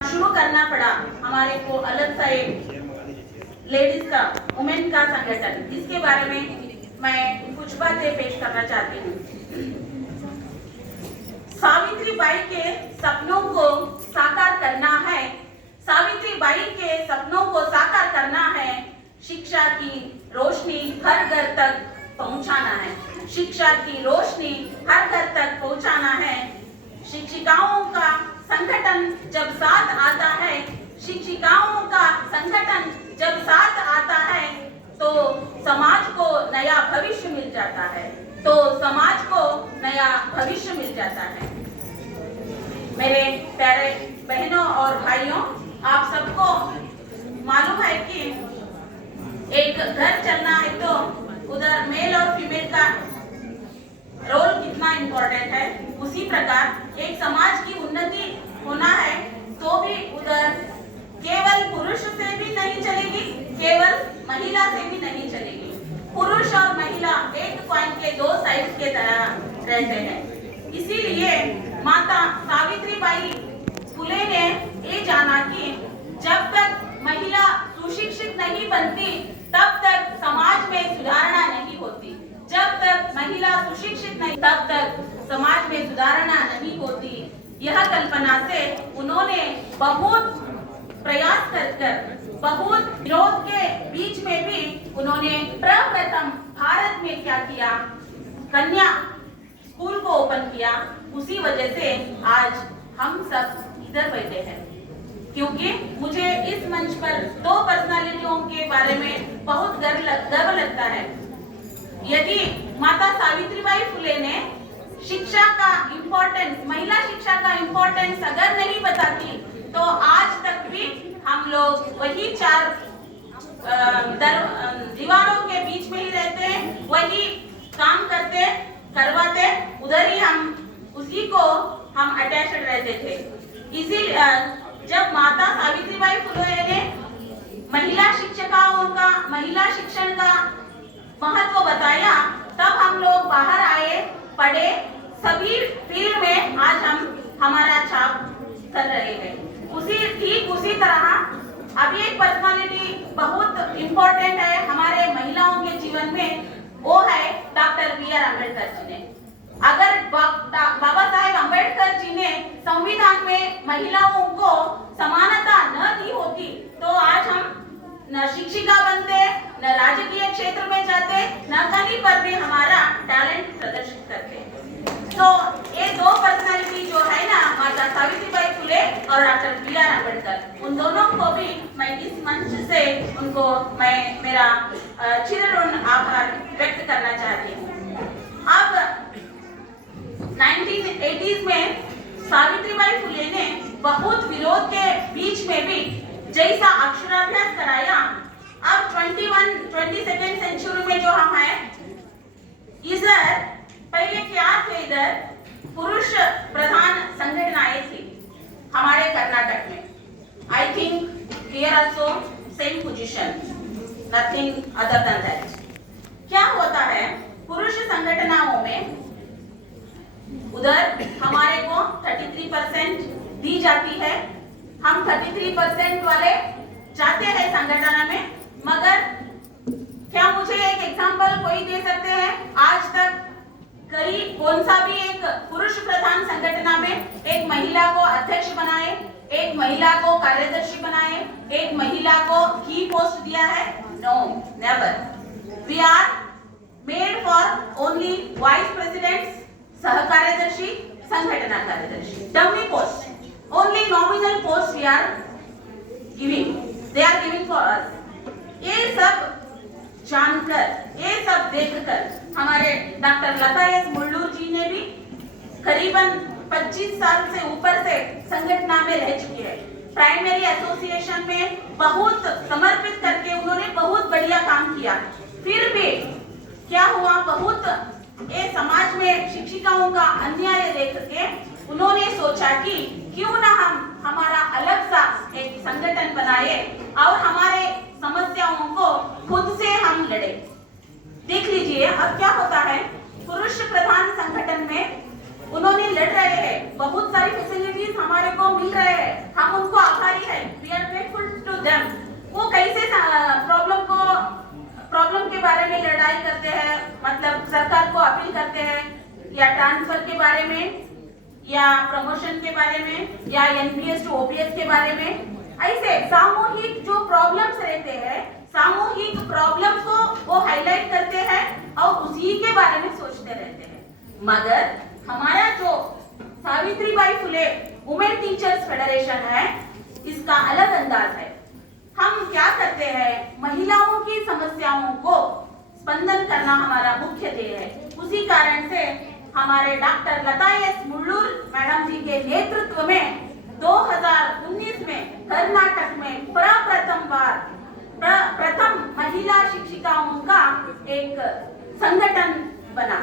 शुरू करना पड़ा हमारे को अलग सा एक लेडीज का वुमेन का संगठन, जिसके बारे में मैं कुछ बातें पेश करना चाहती हूँ। सावित्रीबाई के सपनों को साकार करना है, सावित्रीबाई के सपनों को साकार करना है, शिक्षा की रोशनी हर घर तक पहुंचाना है, शिक्षा की रोशनी हर घर तक पहुंचाना है। शिक्षिकाओं का संगठन जब साथ आता है, शिक्षिकाओं का संगठन जब साथ आता है तो समाज को नया भविष्य मिल जाता है, तो समाज को नया भविष्य मिल जाता है। मेरे प्यारे बहनों और भाइयों, आप सबको मालूम है कि एक घर चलना है तो उधर मेल और फीमेल का रोल कितना इम्पोर्टेंट है, उसी प्रकार एक समाज की उन्नति होना है तो भी उधर केवल पुरुष से भी नहीं चलेगी, केवल महिला से भी नहीं चलेगी। पुरुष और महिला एक कॉइन के दो साइड के तरह रहते हैं। इसीलिए माता सावित्रीबाई फुले ने ये जाना कि जब तक महिला सुशिक्षित नहीं बनती तब तक समाज में सुधारणा नहीं होती, जब तक महिला सुशिक्षित नहीं तब तक समाज में सुधारणा नहीं होती। यह कल्पना से उन्होंने बहुत प्रयास कर बहुत विरोध के बीच में भी उन्होंने प्रप्रथम भारत में क्या किया, कन्या स्कूल को ओपन किया। उसी वजह से आज हम सब इधर बैठे हैं, क्योंकि मुझे इस मंच पर दो पर्सनालिटियों के बारे में बहुत गर्व लगता है। यदि माता सावित्रीबाई फुले ने शिक्षा का इम्पोर्टेंस, महिला शिक्षा का इम्पोर्टेंस अगर नहीं बताती तो आज तक भी हम लोग वही चार दीवारों के बीच में ही रहते हैं, वही काम करते करवाते, उधर ही हम उसी को हम अटैच्ड रहते थे। इसीलिए जब माता सावित्रीबाई फुले ने महिला शिक्षिकाओं का, महिला शिक्षण का महत्व बताया, तब हम लोग बाहर आए, पढ़े, सभी फील्ड में आज हम हमारा छाप कर रहे हैं। ठीक उसी तरह अभी एक पर्सनालिटी बहुत इम्पोर्टेंट है हमारे महिलाओं के जीवन में, वो है डॉक्टर बी.आर. अम्बेडकर जी ने। अगर बाबा साहेब अम्बेडकर जी ने संविधान में महिलाओं को समानता न दी होती तो आज हम न शिक्षिका बनते, न राजकीय क्षेत्र में जाते, न कहीं पर भी हमारा टैलेंट प्रदर्शित करते। तो ये दो पर्सनालिटी जो है ना, माता सावित्रीबाई फुले और डॉक्टर बी.आर. अम्बेडकर, उन दोनों को भी मैं इस मंच से उनको मैं मेरा चिरऋण आभार व्यक्त करना चाहती हूँ। अब 1980s में सावित्रीबाई फुले ने बहुत विरोध के बीच में भी जैसा अक्षराभ्यास कराया, अब 22nd सेंचुरी में जो हम हैं, इधर पहले क्या थे, इधर पुरुष प्रधान संगठनाएं थी हमारे कर्नाटक में। I think here also same position, nothing other than that. क्या होता है पुरुष संगठनाओं में, उधर हमारे को 33% दी जाती है, हम 33% वाले जाते हैं संगठन में। मगर क्या मुझे एक एग्जांपल कोई दे सकते हैं? आज तक कौन सा भी एक पुरुष प्रधान संगठन में एक महिला को अध्यक्ष बनाए, एक महिला को कार्यदर्शी बनाए, एक महिला को की पोस्ट दिया है? No, never. We are made for only vice presidents, सह कार्यदर्शी, संगठन कार्यदर्शी, dummy post, only nominal posts we are giving, they are giving for us। ये सब जानकर, ये सब देखकर हमारे डॉक्टर लता एस मुल्लूर जी ने भी करीबन 25 साल से ऊपर से संगठन में रह चुकी है। प्राइमरी एसोसिएशन में बहुत समर्पित करके उन्होंने बहुत बढ़िया काम किया। फिर भी क्या हुआ, बहुत ये समाज में शिक्षिकाओं का अन्याय देख के उन्होंने सोचा कि क्यों ना हम हमारा अलग सा एक संगठन बनाए और हमारे समस्याओं को खुद से हम लड़े। देख लीजिए अब क्या होता है, पुरुष प्रधान संगठन में उन्होंने लड़ रहे हैं, बहुत सारी फैसिलिटीज हमारे को मिल रहे हैं, हम उनको सरकार को अपील करते हैं या ट्रांसफर के बारे में या प्रमोशन के बारे में या एनपीएस टू ओपीएस के बारे में, ऐसे सामूहिक जो प्रॉब्लम्स रहते हैं, सामूहिक प्रॉब्लम को वो हाईलाइट करते हैं और उसी के बारे में सोचते रहते हैं। मगर हमारा जो Savitribai Phule women teachers federation है, इसका अलग अंदाज है। हम क्या करते हैं, महिलाओं की समस्याओं को स्पंदन करना हमारा मुख्य ध्येय है। उसी कारण से हमारे डॉक्टर लता एस मुल्लूर मैडम जी के नेतृत्व में 2019 में कर्नाटक में प्रथम महिला शिक्षिकाओं का एक संगठन बना।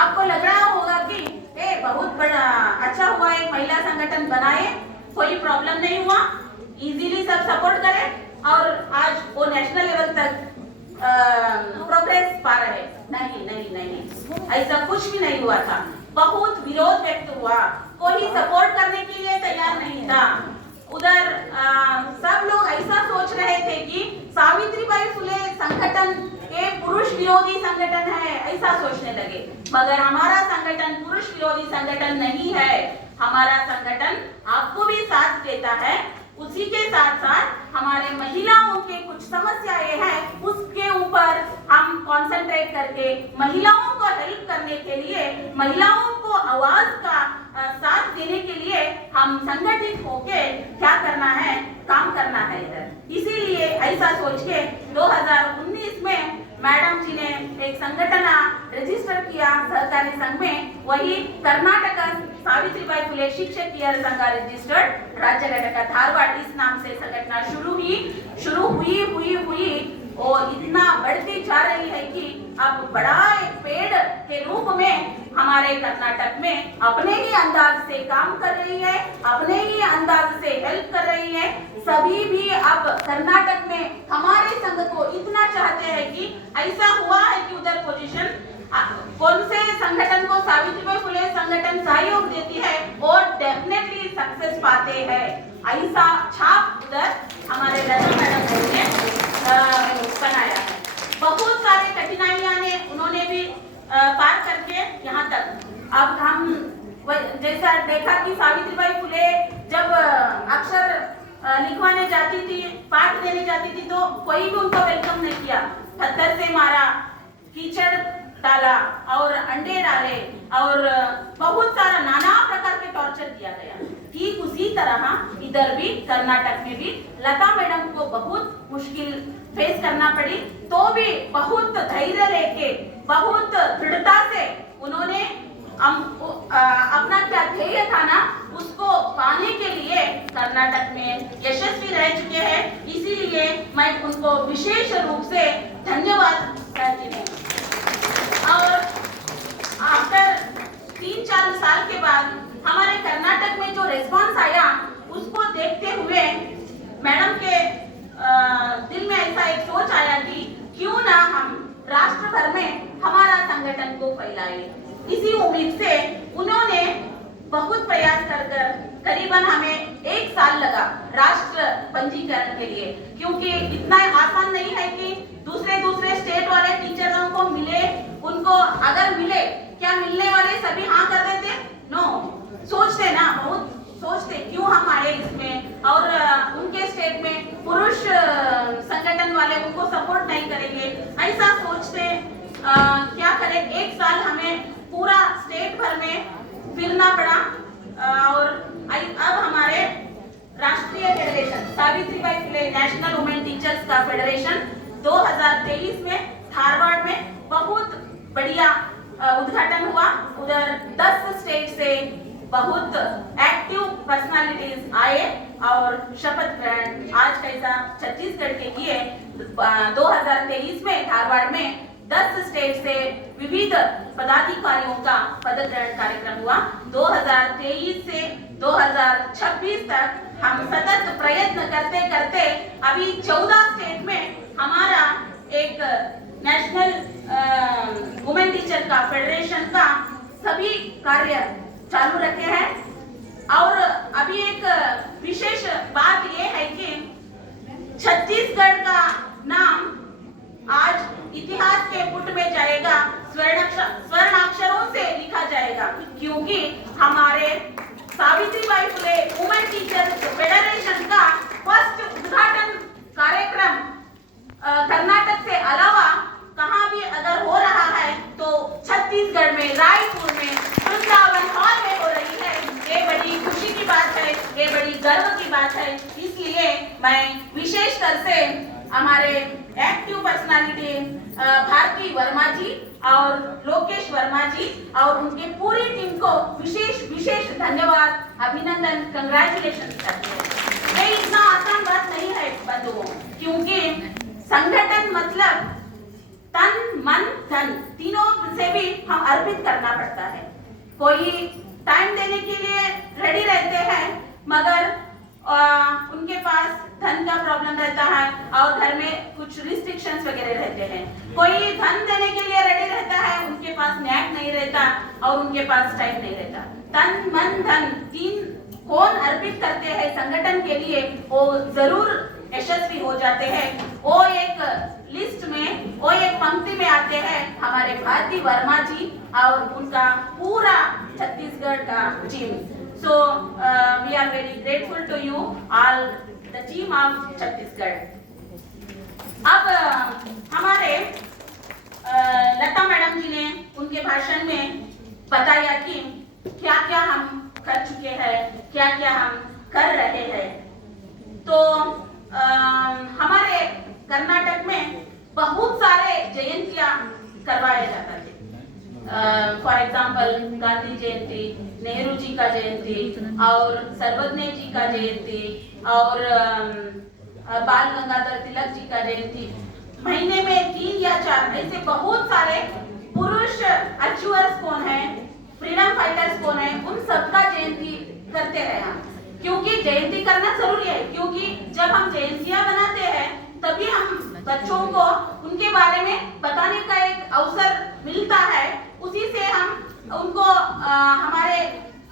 आपको लग रहा होगा कि बहुत बड़ा अच्छा हुआ, एक महिला संगठन बनाए, कोई प्रॉब्लम नहीं हुआ, इजीली सब सपोर्ट करें और आज वो नेशनल लेवल तक प्रोग्रेस पा रहे। नहीं नहीं नहीं, ऐसा कुछ भी नहीं हुआ था। बहुत विरोध व्यक्त हुआ, कोई सपोर्ट करने के लिए तैयार नहीं था। उधर सब लोग ऐसा सोच रहे थे कि सावित्रीबाई फुले संगठन एक पुरुष विरोधी संगठन है, ऐसा सोचने लगे। मगर हमारा संगठन पुरुष विरोधी संगठन नहीं है। हमारा संगठन आपको भी साथ देता है, उसी के साथ साथ हमारे महिलाओं के कुछ समस्याएं हैं, उसके ऊपर हम कंसंट्रेट करके महिलाओं को हेल्प करने के लिए, महिलाओं को आवाज का साथ देने के लिए हम संगठित होके क्या करना है, काम करना है इधर। इसीलिए ऐसा सोच के 2019 में मैडम जी ने एक संगठन रजिस्टर किया सहकारी संघ में, वही कर्नाटक सावित्रीबाई फुले शिक्षकीय संघ रजिस्टर्ड राज्य घटक धारवाड़, इस नाम से संगठन शुरू हुई और इतना बढ़ती जा रही है कि अब बड़ा एक पेड़ के रूप में हमारे कर्नाटक में अपने ही अंदाज से काम कर रही है, अपने ही अंदाज से हेल्प कर रही है। सभी भी अब कर्नाटक में हमारे संघ को इतना चाहते हैं कि ऐसा हुआ है कि उधर पोजीशन कौन से संगठन को सावित्रीबाई फुले संगठन सहयोग देती है और डेफिनेटली सक्सेस पाते हैं। ऐसा छाप उधर हमारे लता मैडम ने बनाया है। बहुत सारे कठिनाइयां ने उन्होंने भी पार करके यहाँ तक अब हम जैसा देखा कि सावित्रीबाई फुले जब अक्षर लिखवाने जाती थी, पाठ देने जाती थी, तो कोई भी उनको वेलकम नहीं किया, पत्थर से मारा, कीचड़ डाला और अंडे डाले और बहुत सारा नाना प्रकार के टॉर्चर किया गया। ठीक उसी तरह इधर भी कर्नाटक में भी लता मैडम को बहुत मुश्किल फेस करना पड़ी, तो भी बहुत धैर्य लेके, बहुत दृढ़ता से उन्होंने अपना क्या ध्येय था ना, उसको पाने के लिए कर्नाटक में यशस्वी रह चुके हैं। इसीलिए मैं उनको विशेष रूप से धन्यवाद कहती हूँ। और आफ्टर 3-4 साल के बाद हमारे कर्नाटक में जो रिस्पांस आया, उसको देखते हुए मैडम के दिल में ऐसा एक सोच आया कि क्यों ना हम राष्ट्र भर में हमारा संगठन को फैलाए। इसी उम्मीद से उन्होंने बहुत प्रयास कर करीबन हमें 1 साल लगा राष्ट्र पंजीकरण के लिए, क्योंकि इतना आसान नहीं है कि दूसरे स्टेट वाले टीचरों को मिले। उनको अगर मिले, क्या मिलने वाले सभी हाँ कर देते? नो, सोचते ना, बहुत सोचते क्यों हम आए इसमें, और उनके स्टेट में पुरुष संगठन वाले उनको सपोर्ट नहीं करेंगे, ऐसा सोचते क्या करें। 1 साल हमें पूरा स्टेट भर में फिरना पड़ा और अब हमारे राष्ट्रीय federation Savitribai Phule national women teachers का फेडरेशन 2023 में धारवाड़ में बहुत बढ़िया उद्घाटन हुआ। उधर 10 स्टेट से बहुत एक्टिव पर्सनालिटीज आए और शपथ ग्रहण आज कैसा छत्तीसगढ़ के किए। 2023 में धारवाड़ में 10 स्टेट से विविध पदाधिकारियों का पद ग्रहण कार्यक्रम हुआ। 2023 से 2026 तक हम सतत प्रयत्न करते करते अभी 14 स्टेट में हमारा एक नेशनल वुमेन टीचर का फेडरेशन का सभी कार्य चालू रखे हैं। और अभी एक विशेष बात यह है कि छत्तीसगढ़ का नाम आज इतिहास के पुट में जाएगा। स्वर्ण Savitribai Phule women teachers federation का फर्स्ट उद्घाटन कार्यक्रम कर्नाटक से अलावा कहाँ भी अगर हो रहा है तो छत्तीसगढ़ में, रायपुर में, वृंदावन हॉल में हो रही है। ये बड़ी खुशी की बात है, ये बड़ी गर्व की बात है। इसलिए मैं विशेषकर से हमारे एक्टिव पर्सनालिटी भारती वर्मा जी और लोकेश वर्मा जी और उनके पूरी टीम को विशेष धन्यवाद, अभिनंदन, कंग्रेचुलेशन करते हैं। ये इतना आसान बात नहीं है बंधुओं, क्योंकि संगठन मतलब तन, मन, धन तीनों से भी हम अर्पित करना पड़ता है। कोई टाइम देने के लिए रेडी रहते हैं मगर उनके पास धन का प्रॉब्लम रहता है और घर में कुछ रिस्ट्रिक्शंस वगैरह रहते हैं। कोई धन देने के लिए रेडी रहता है, उनके पास न्याय नहीं रहता और उनके पास टाइम नहीं रहता। तन, मन, धन तीन कौन अर्पित करते हैं संगठन के लिए, वो जरूर यशस्वी हो जाते हैं। वो एक लिस्ट में, वो एक पंक्ति में आते हैं हमारे भारती वर्मा जी और उनका पूरा छत्तीसगढ़ का team. So we are very grateful to you all, the team of Chhattisgarh. अब हमारे लता मैडम जी ने उनके भाषण में बताया कि क्या क्या हम कर चुके हैं, क्या क्या हम कर रहे हैं। तो हमारे कर्नाटक में बहुत सारे जयंतियां करवाए जाते थे। फॉर एग्जाम्पल गांधी जयंती, नेहरू जी का जयंती और सर्वज्ञ जी का जयंती और बाल गंगाधर तिलक जी का जयंती। महीने में 3 या 4 ऐसे बहुत सारे पुरुष अचीवर्स कौन है, फ्रीडम फाइटर्स कौन है, उन सबका जयंती करते रहे हम। क्योंकि जयंती करना जरूरी है, क्योंकि जब हम जयंतियां बनाते हैं तभी हम बच्चों को उनके बारे में बताने का एक अवसर मिलता है। उसी से हम उनको हमारे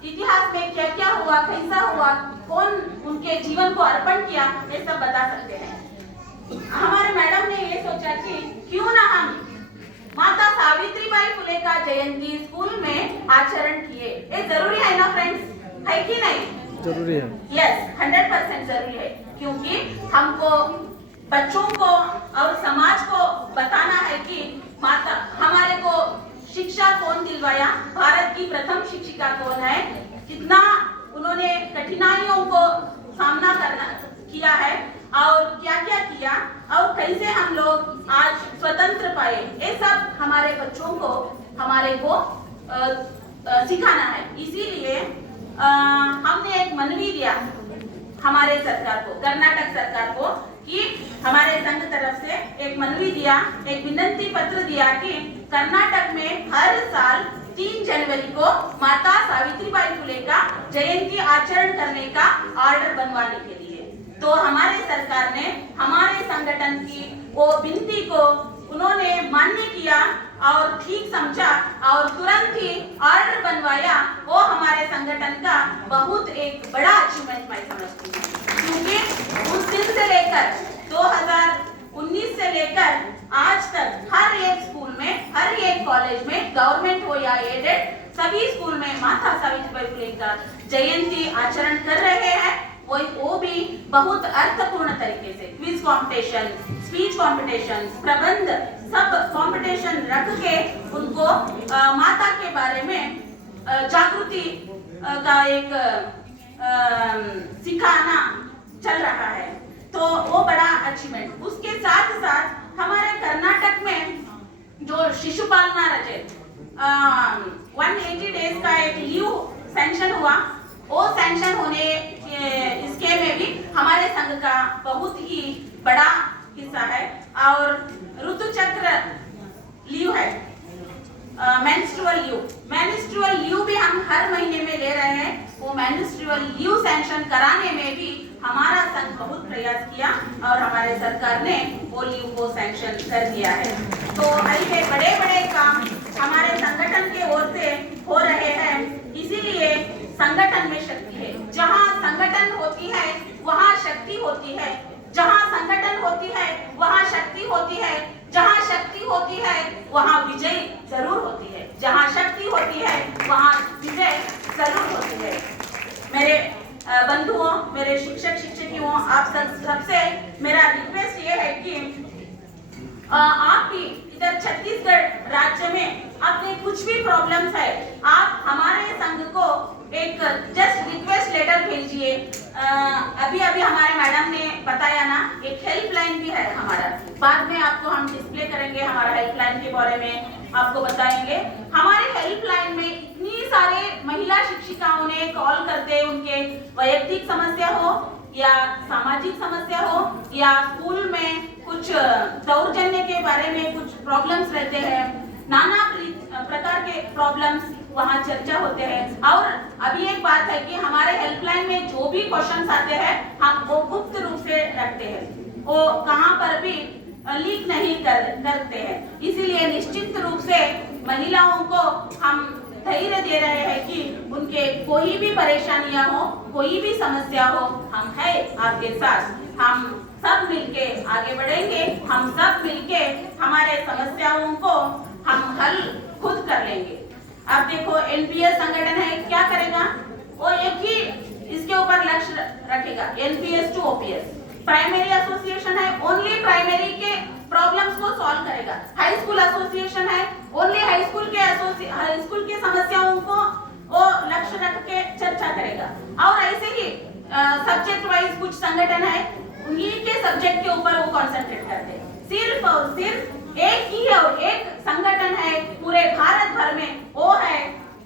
इतिहास में क्या क्या हुआ, कैसा हुआ, कौन उनके जीवन को अर्पण किया, ये सब बता सकते हैं। हमारे मैडम ने ये सोचा कि क्यों ना हम माता सावित्रीबाई फुले का जयंती स्कूल में आचरण किए। ये जरूरी है ना फ्रेंड्स, है कि नहीं? जरूरी है। यस, 100% जरूरी है, क्योंकि हमको बच्चों को और समाज को बताना है कि माता हमारे को शिक्षा कौन दिलवाया, भारत की प्रथम शिक्षिका कौन है, कितना उन्होंने कठिनाइयों को सामना किया है और क्या क्या किया और कैसे हम लोग आज स्वतंत्र पाए। ये सब हमारे बच्चों को, हमारे को सिखाना है। इसीलिए हमने एक मनवी दिया हमारे सरकार को, कर्नाटक सरकार को, कि हमारे संघ तरफ से एक मनवी दिया, एक विनती पत्र दिया कि कर्नाटक में हर साल 3 जनवरी को माता सावित्रीबाई फुले का जयंती आचरण करने का ऑर्डर बनवाने के लिए। तो हमारे सरकार ने हमारे संगठन की वो विनती को उन्होंने मान्य किया और ठीक समझा और तुरंत ही ऑर्डर बनवाया। वो हमारे संगठन का बहुत एक बड़ा अचीवमेंट मैं समझती हूँ, क्योंकि उस दिन से लेकर 2019 से लेकर आज तक हर एक स्कूल में, हर एक कॉलेज में, गवर्नमेंट हो या एडेड, सभी स्कूल में माता सावित्रीबाई फुले का जयंती आचरण कर रहे हैं। वो भी बहुत अर्थपूर्ण तरीके से क्विज कंपटीशन, स्पीच कंपटीशन, प्रबंध, सब कंपटीशन रख के उनको माता के बारे में जागृति का एक सिखाना चल रहा है। तो वो बड़ा अचीवमेंट। उसके साथ साथ हमारे कर्नाटक में जो शिशुपाल रजे 180 डेज का एक लीव सैंक्शन हुआ, वो सैंक्शन होने इसके में भी हमारे संघ का बहुत ही बड़ा हिस्सा है। और ऋतुचक्र लीव है, मेंस्ट्रुअल लीव भी हम हर महीने में ले रहे हैं। वो मेंस्ट्रुअल लीव सैंक्शन कराने में भी हमारा संघ बहुत प्रयास किया और हमारे सरकार ने वो लीव को सैंक्शन कर दिया है। तो ऐसे बड़े बड़े काम हमारे संगठन के ओर से हो रहे हैं। इसीलिए संगठन में शक्ति है। जहाँ संगठन होती है वहाँ शक्ति होती है, जहाँ संगठन होती है वहाँ शक्ति होती है, जहाँ शक्ति होती है वहाँ विजय जरूर होती है, जहाँ शक्ति होती है वहाँ विजय जरूर होती है। मेरे बंधुओं, मेरे शिक्षक शिक्षकियों, आप सबसे मेरा रिक्वेस्ट ये है कि आप भी इधर छत्तीसगढ़ राज्य में अपने कुछ भी प्रॉब्लम्स है, आप हमारे संघ को एक जस्ट रिक्वेस्ट लेटर भेजिए। अभी हमारे मैडम ने बताया ना, एक हेल्पलाइन भी है हमारा, बाद में आपको हम डिस्प्ले करेंगे, हमारा हेल्पलाइन के बारे में आपको बताएंगे। हमारे हेल्पलाइन में इतनी सारे महिला शिक्षिकाओं ने कॉल करते, उनके वैयक्तिक समस्या हो या सामाजिक समस्या हो या स्कूल में कुछ दौर्जन्य के बारे में कुछ प्रॉब्लम्स रहते हैं, नाना प्रकार के प्रॉब्लम्स वहाँ चर्चा होते हैं। और अभी एक बात है कि हमारे हेल्पलाइन में जो भी क्वेश्चंस आते हैं हम वो गुप्त रूप से रखते हैं, वो कहाँ पर भी लीक नहीं करते हैं। इसीलिए निश्चित रूप से महिलाओं को हम धैर्य दे रहे हैं कि उनके कोई भी परेशानियां हो, कोई भी समस्या हो, हम है आपके साथ, हम सब मिलके आगे बढ़ेंगे, हम सब मिलके हमारे समस्याओं को हम हल खुद कर लेंगे। अब देखो एनपीएस संगठन है, क्या करेगा, वो एक ही इसके ऊपर लक्ष्य रखेगा, NPS to OPS. Primary association है, ओनली प्राइमरी के प्रॉब्लम्स को सॉल्व करेगा। हाई स्कूल एसोसिएशन है, ओनली हाई स्कूल के समस्याओं को वो लक्ष्य रख के चर्चा करेगा। और ऐसे ही सब्जेक्ट वाइज कुछ संगठन है, उन्हीं के सब्जेक्ट के ऊपर वो कंसंट्रेट करते हैं। सिर्फ और सिर्फ एक ही और एक संगठन है पूरे भारत भर में, वो है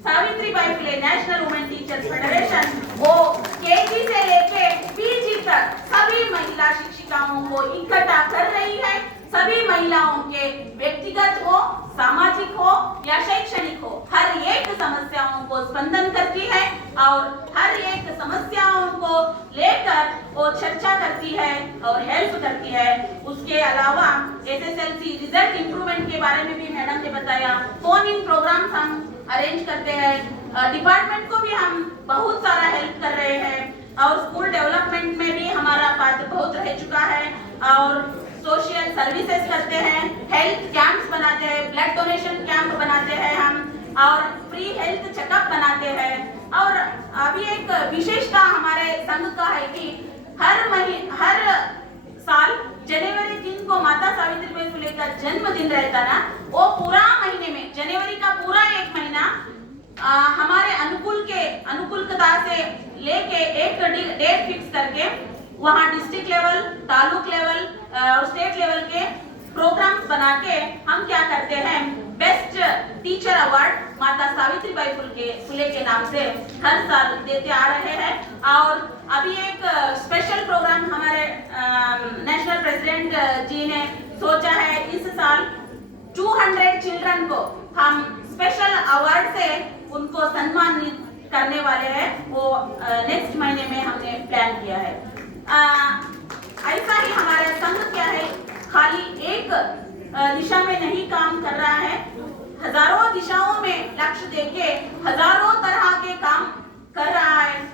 Savitribai Phule national women teachers federation. वो केजी से लेके पीजी तक सभी महिला शिक्षिकाओं को इकट्ठा कर रही है। सभी महिलाओं के व्यक्तिगत हो, सामाजिक हो या शैक्षणिक हो, हर एक समस्याओं को स्पंदन करती है और हर एक समस्याओं को लेकर वो चर्चा करती है और हेल्प करती है। उसके अलावा एसएसएलसी रिजल्ट इंप्रूवमेंट के बारे में भी मैडम ने बताया, फोन इन प्रोग्राम्स हम अरेंज करते हैं। डिपार्टमेंट को भी हम बहुत सारा हेल्प कर रहे हैं और स्कूल डेवलपमेंट में भी हमारा पात्र बहुत रह चुका है। और सोशल सर्विसेज करते हैं, हेल्थ कैंप्स बनाते हैं, ब्लड डोनेशन कैंप बनाते हैं हम, और फ्री हेल्थ चेकअप बनाते हैं। और अभी एक विशेषता हमारे संघ का है कि हर साल जनवरी 3 को माता सावित्रीबाई फुले का जन्मदिन रहता ना, वो पूरा महीने में जनवरी का पूरा एक महीना हमारे अनुकूलता से लेके एक डेट फिक्स करके वहाँ डिस्ट्रिक्ट लेवल, तालुक लेवल और स्टेट लेवल के प्रोग्राम्स बना के हम क्या करते हैं, बेस्ट टीचर अवार्ड माता सावित्रीबाई फुले के नाम से हर साल देते आ रहे हैं। और अभी एक स्पेशल प्रोग्राम हमारे नेशनल प्रेसिडेंट जी ने सोचा है, इस साल 200 चिल्ड्रन को हम स्पेशल अवार्ड से उनको सम्मानित करने वाले हैं। वो नेक्स्ट महीने में हमने प्लान किया है। ऐसा ही हमारा संघ क्या है, खाली एक दिशा में नहीं काम कर रहा है, हजारों दिशाओं में लक्ष्य देके हजारों तरह के काम कर रहा है।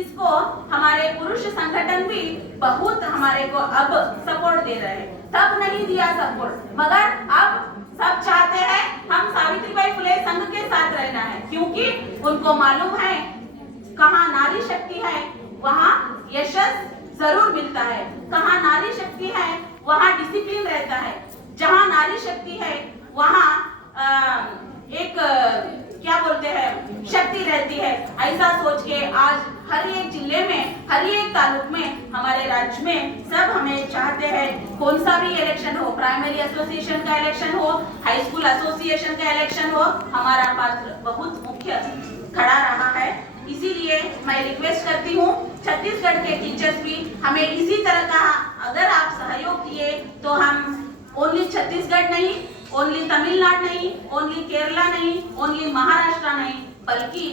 इसको हमारे पुरुष संगठन भी बहुत हमारे को अब सपोर्ट दे रहे हैं। तब नहीं दिया सपोर्ट, मगर अब सब चाहते हैं हम सावित्रीबाई फुले संघ के साथ रहना है, क्योंकि उनको मालूम है कहाँ नारी शक्ति है वहाँ यशस्वी जरूर मिलता है, कहाँ नारी शक्ति है वहाँ डिसिप्लिन रहता है, जहाँ नारी शक्ति है वहाँ एक क्या बोलते हैं शक्ति रहती है। ऐसा सोच के आज हर एक जिले में, हर एक तालुक में, हमारे राज्य में सब हमें चाहते हैं, कौन सा भी इलेक्शन हो, प्राइमरी एसोसिएशन का इलेक्शन हो, हाई स्कूल एसोसिएशन का इलेक्शन हो, हमारा पात्र बहुत मुख्य खड़ा रहा है। इसीलिए मैं रिक्वेस्ट करती हूँ छत्तीसगढ़ के टीचर्स भी हमें इसी तरह का अगर आप सहयोग दिए तो हम ओनली छत्तीसगढ़ नहीं, ओनली तमिलनाडु नहीं, ओनली केरला नहीं, ओनली महाराष्ट्र नहीं, बल्कि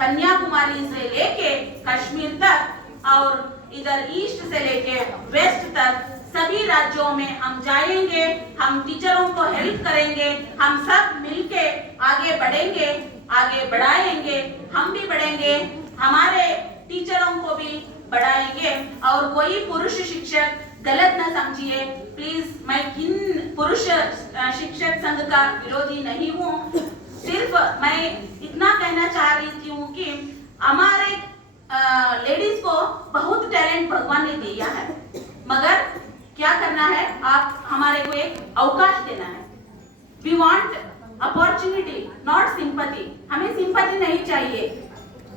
कन्याकुमारी से लेके कश्मीर तक और इधर ईस्ट से लेके वेस्ट तक सभी राज्यों में हम जाएंगे, हम टीचरों को हेल्प करेंगे, हम सब मिलके आगे बढ़ेंगे, आगे बढ़ाएंगे, हम भी बढ़ेंगे, हमारे टीचरों को भी बढ़ाएंगे। और कोई पुरुष शिक्षक गलत न समझिए प्लीज, मैं किन पुरुष शिक्षक संघ का विरोधी नहीं हूँ, सिर्फ मैं इतना कहना चाह रही हूँ कि हमारे लेडीज को बहुत टैलेंट भगवान ने दिया है, मगर क्या करना है, आप हमारे को एक अवकाश देना है। We want opportunity not sympathy. हमें सिंपैथी नहीं चाहिए,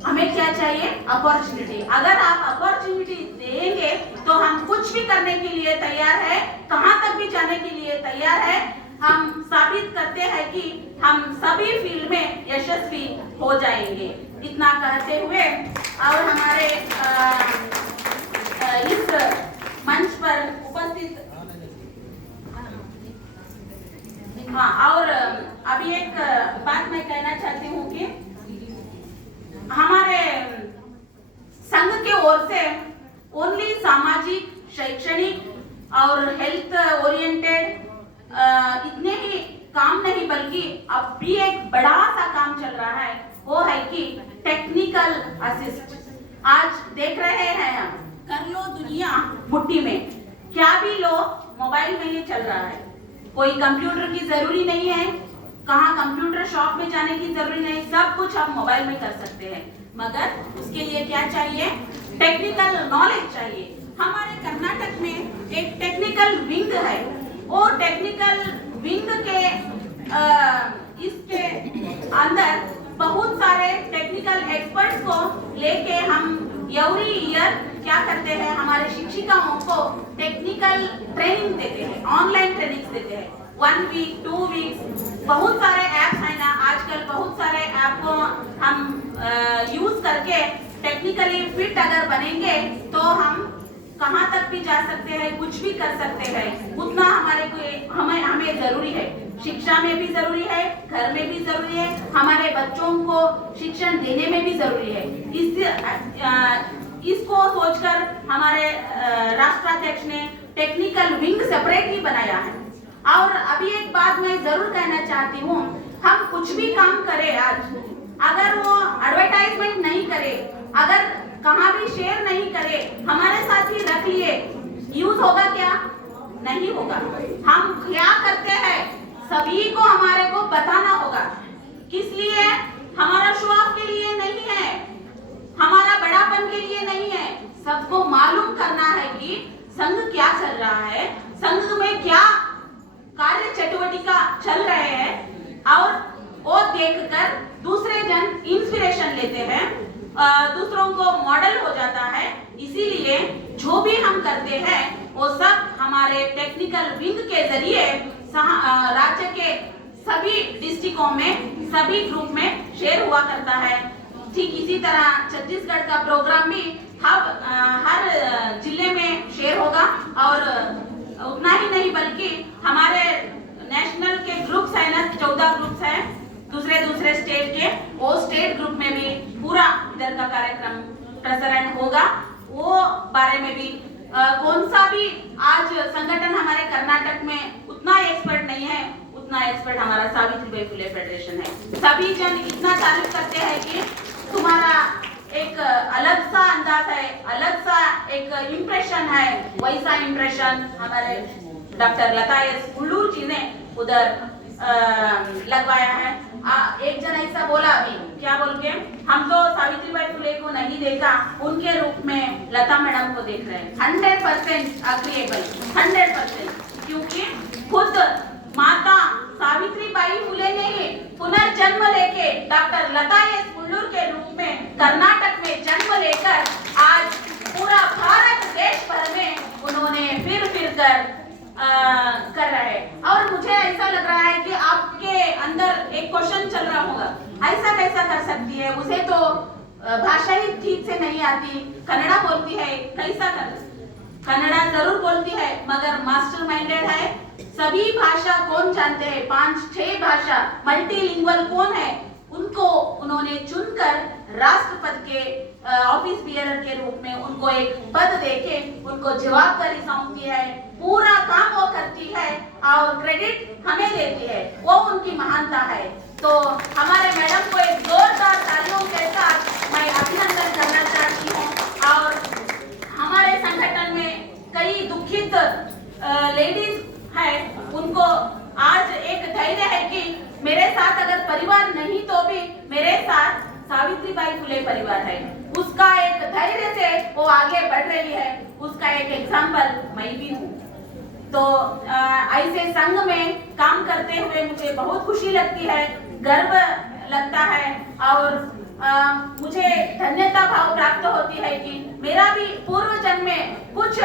हमें क्या चाहिए, अपॉर्चुनिटी। अगर आप अपॉर्चुनिटी देंगे तो हम कुछ भी करने के लिए तैयार है, कहां तक भी जाने के लिए तैयार है। हम साबित करते हैं कि हम सभी फील्ड में यशस्वी हो जाएंगे। इतना कहते हुए और हमारे इस मंच पर उपस्थित और अभी एक बात मैं कहना चाहती हूँ कि हमारे संघ के ओर से ओनली सामाजिक, शैक्षणिक और हेल्थ ओरिएंटेड इतने ही काम नहीं, बल्कि अब भी एक बड़ा सा काम चल रहा है, वो है कि टेक्निकल असिस्ट। आज देख रहे हैं हम, कर लो दुनिया मुट्ठी में, क्या भी लो मोबाइल में ही चल रहा है। कोई कंप्यूटर की जरूरी नहीं है, कहाँ कंप्यूटर शॉप में जाने की जरूरी नहीं, सब कुछ आप मोबाइल में कर सकते हैं, मगर उसके लिए क्या चाहिए, टेक्निकल नॉलेज चाहिए। हमारे कर्नाटक में एक टेक्निकल विंग है, वो टेक्निकल विंग के इसके अंदर बहुत सारे टेक्निकल एक्सपर्ट्स को लेके हम एवरी ईयर क्या करते हैं, हमारे शिक्षिकाओं को टेक्निकल ट्रेनिंग देते हैं, ऑनलाइन ट्रेनिंग देते हैं, 1 वीक 2 वीक्स। बहुत सारे ऐप्स है ना आजकल, बहुत सारे ऐप को हम यूज करके टेक्निकली फिट अगर बनेंगे तो हम कहां तक भी जा सकते हैं, कुछ भी कर सकते हैं। उतना हमारे को हमें जरूरी है, शिक्षा में भी जरूरी है, घर में भी जरूरी है, हमारे बच्चों को शिक्षण देने में भी जरूरी है। इसको सोचकर हमारे राष्ट्राध्यक्ष ने टेक्निकल विंग सेपरेटली बनाया है। और अभी एक बात मैं जरूर कहना चाहती हूँ, हम कुछ भी काम करें आज, अगर वो एडवर्टाइजमेंट नहीं करे, अगर कहाँ भी शेयर नहीं करे, हमारे साथ ही रख लिए, यूज होगा क्या, नहीं होगा। हम क्या करते हैं सभी को हमारे को बताना होगा, किस लिए, हमारा शो ऑफ के लिए नहीं है, हमारा बड़ापन के लिए नहीं है, सबको मालूम करना है कि संघ क्या चल रहा है, संघ में क्या कार्य चटुवटिका चल रहे हैं, और वो देखकर दूसरे जन इंस्पिरेशन लेते हैं, दूसरों को मॉडल हो जाता है। इसीलिए जो भी हम करते हैं वो सब हमारे टेक्निकल विंग के जरिए राज्य के सभी डिस्ट्रिक्टों में, सभी ग्रुप में शेयर हुआ करता है। ठीक इसी तरह छत्तीसगढ़ का प्रोग्राम भी हर जिले में शेयर होगा, और उतना ही नहीं बल्कि हमारे नेशनल के ग्रुप्स है ना, 14 ग्रुप्स हैं दूसरे स्टेट के, वो स्टेट ग्रुप में भी पूरा इधर का कार्यक्रम प्रसारण होगा। वो बारे में भी कौन सा भी आज संगठन हमारे कर्नाटक में उतना एक्सपर्ट नहीं है, उतना एक्सपर्ट हमारा सावित्रीबाई फुले फेडरेशन है। सभी जन इतना तारीफ करते हैं कि तुम्हारा एक अलग सा अंदाज है, अलग सा एक इम्प्रेशन है, वैसा इम्प्रेशन हमारे डॉक्टर लता एस कुल्लूर जी ने उधर लगवाया है। एक जन ऐसा बोला अभी, क्या बोल के, हम तो सावित्रीबाई फुले को नहीं देखा, उनके रूप में लता मैडम को देख रहे हैं। 100% अग्रीएबल, 100%, क्योंकि खुद माता सावित्रीबाई फुले ने ही पुनर्जन्म लेके डॉक्टर लता एस कुल्लूर के रूप में कर्नाटक में जन्म लेकर आज पूरा भारत देश भर में उन्होंने फिर कर कर रहे हैं। और मुझे ऐसा लग रहा है कि आपके अंदर एक क्वेश्चन चल रहा होगा, ऐसा कैसा कर सकती है, उसे तो भाषा ही ठीक से नहीं आती, कन्नड़ा बोलती है, कैसा कर, कन्नड़ा जरूर बोलती है मगर मास्टर माइंडेड है। सभी भाषा कौन जानते हैं, 5-6 भाषा मल्टीलिंगुअल कौन है, उनको उन्होंने चुनकर राष्ट्रपति के ऑफिस बियरर के रूप में उनको एक पद देके उनको जवाबदारी सौंपती है, पूरा काम वो करती है और क्रेडिट हमें देती है, वो उनकी महानता है। तो हमारे मैडम को एक जोरदार तालियों के साथ मैं अभिनंदन करना चाहती हूँ। और हमारे संगठन में कई दुखित लेडीज है, उनको आज एक धैर्य है कि मेरे साथ अगर परिवार नहीं तो भी मेरे साथ सावित्रीबाई फुले परिवार है, उसका एक धैर्य से वो आगे बढ़ रही है, उसका एक एग्जाम्पल मैं भी हूँ। तो ऐसे संघ में काम करते हुए मुझे बहुत खुशी लगती है, गर्व लगता है और मुझे धन्यता भाव प्राप्त होती है कि मेरा भी पूर्व जन्म में कुछ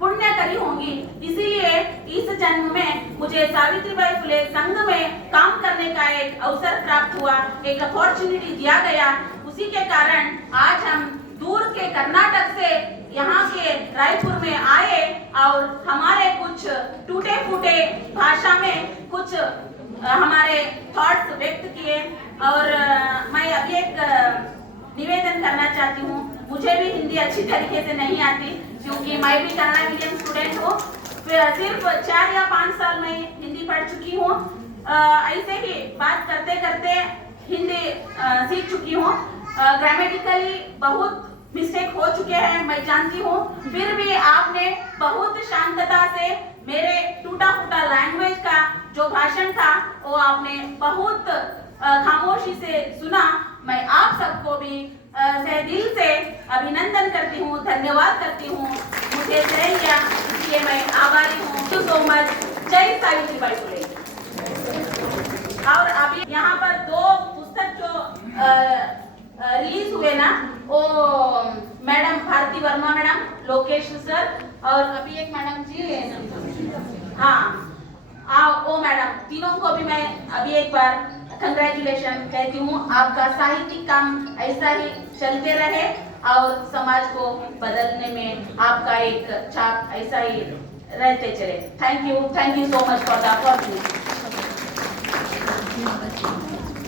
पुण्य करी होंगी, इसीलिए इस जन्म में मुझे सावित्रीबाई फुले संघ में काम करने का एक अवसर प्राप्त हुआ, एक अपॉर्चुनिटी दिया गया। उसी के कारण आज हम दूर के कर्नाटक से यहाँ के रायपुर में आए और हमारे कुछ टूटे फूटे भाषा में कुछ हमारे थॉट्स व्यक्त किए। और मैं अभी एक निवेदन करना चाहती हूँ, मुझे भी हिंदी अच्छी तरीके से नहीं आती क्योंकि मैं भी कन्नड़ा मीडियम स्टूडेंट हूँ, सिर्फ 4 या 5 साल में हिंदी पढ़ चुकी हूँ। ऐसे ही बात करते करते हिंदी सीख चुकी हूँ। ग्रामेटिकली बहुत मिस्टेक हो चुके हैं, मैं जानती हूँ, फिर भी आपने बहुत शांतता से मेरे टूटा फूटा लैंग्वेज का जो भाषण था वो आपने बहुत खामोशी से सुना। मैं आप सबको भी सहे दिल से अभिनंदन करती हूँ, धन्यवाद करती हूँ, मुझे चयन किया इसलिए मैं आभारी हूँ। Thank you so much. जय सावित्रीबाई फुले। और अभी यहाँ पर 2 पुस्तक जो रिलीज हुए ना, वो madam Bharti Verma madam, Lokesh sir और अभी एक मैडम जी, हाँ वो मैडम, तीनों को भी मैं अभी एक बार कंग्रेचुलेशन कहती हूँ। आपका साहित्यिक काम ऐसा ही चलते रहे और समाज को बदलने में आपका एक छाप ऐसा ही रहते चले। Thank you so much for the opportunity.